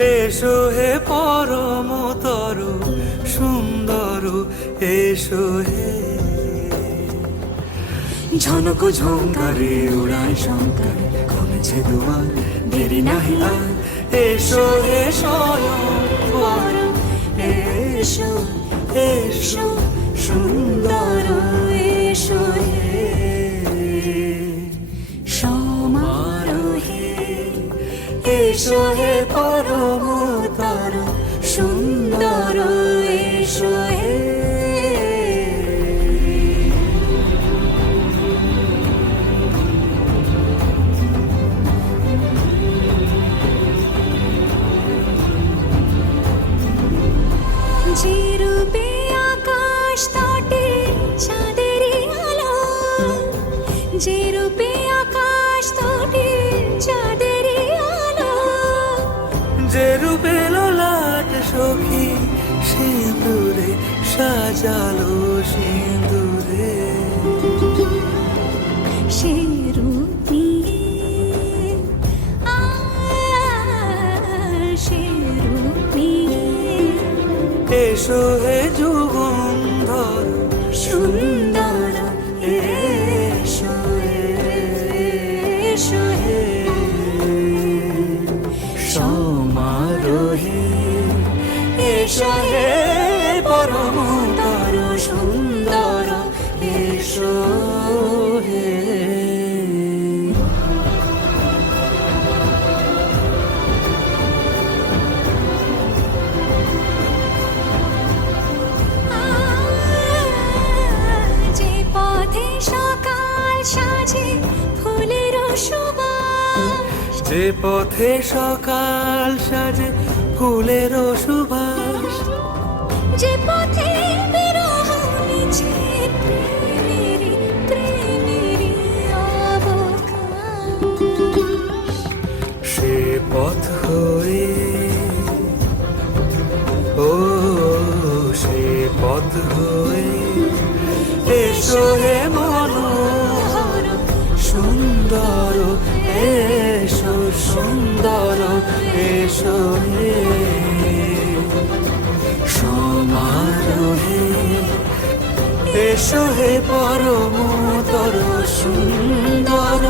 এসো হে পরমতর সুন্দর, এসো হে। ঝনক ঝঙ্কারে উড়ায় শঙ্কার, কমেছে দুয়ার, দেরি নাহি আর। এসো হে স্বয়ংবর, এসো এসো সুন্দর, এসো হে সমারোহে। এসো হে পরমতর সুন্দর, এসো হে। যে রূপে আকাশ তটে চাঁদেরই আলো, যে রূপে আকাশ তটে চাঁদেরই আলো, যে রূপে ললাট সখী সিঁদুরে সাজালো সিঁদুরে। সে রূপ নিয়ে সে রূপ নিয়ে এসো হে যুগন্ধর সুন্দর, এসো এসো হে সমারোহে। এসো হে পরমতর সুন্দর, এসো হে। যে পথে সকাল সাজে ফুলের সুবাস, যে পথে সকাল সাজে ফুলের সুবাস, যে পথে বিরহ মিছে প্রেমেরই প্রেমেরই অবকাশ, সে পথ হয়ে ও সে পথ হয়ে। এসো হে মনোহর সুন্দর, এসো সুন্দর, এসো হে সমারোহে। এসো হে পরমতর সুন্দর,